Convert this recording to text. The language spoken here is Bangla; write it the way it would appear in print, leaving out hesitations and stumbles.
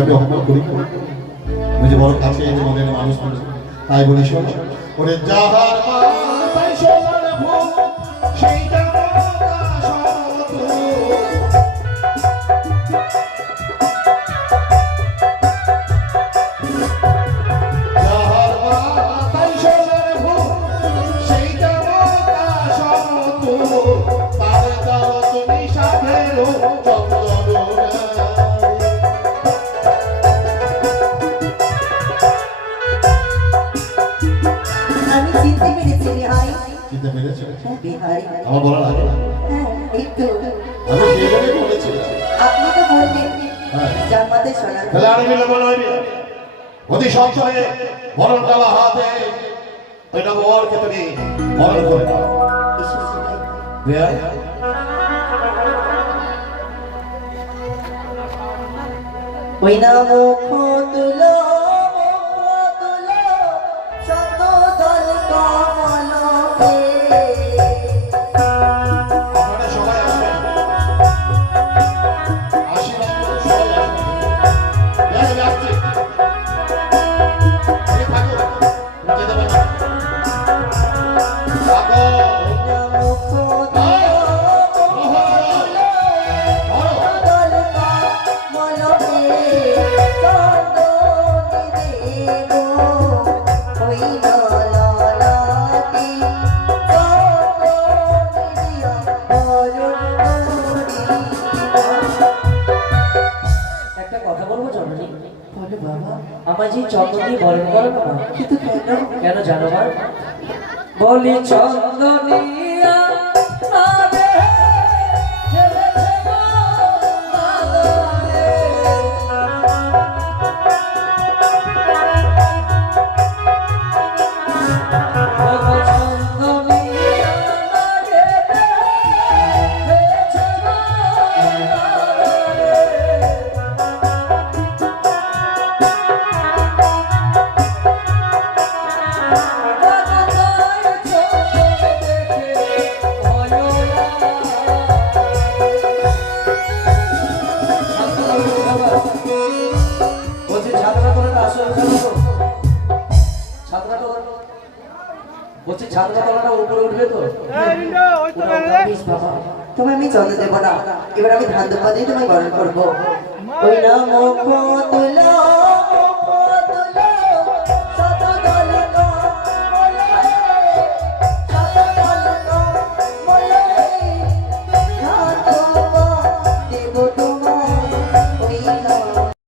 তোমাকে আমি অপমান করি বুঝে বড় কাছে এনে মনের মানুষ করেছে তাই বলি শোনো ওরে যাহার পাই সোনার ভোগ সেইটা আমার বলা লাগে না আমি সেই জন্যই বলেছিলাম আপনি তো বললেন জামাতে শোনা তাহলে আর মিলে বলো অতি সঞ্চয়ে মরণ ডালা হাতে ওইটা ওর ক্ষেত্রে মরণ করে দাও ওই না মুখ তুলো আমার যে চন্দন দিয়ে বরণ করো না কিন্তু কেন জানো মা বলি চন্দনিয়া তোমায় আমি চন্দ্র দেবো না এবার আমি ধান দুপা দিয়ে তোমায় বরণ করবো ওই না মুখ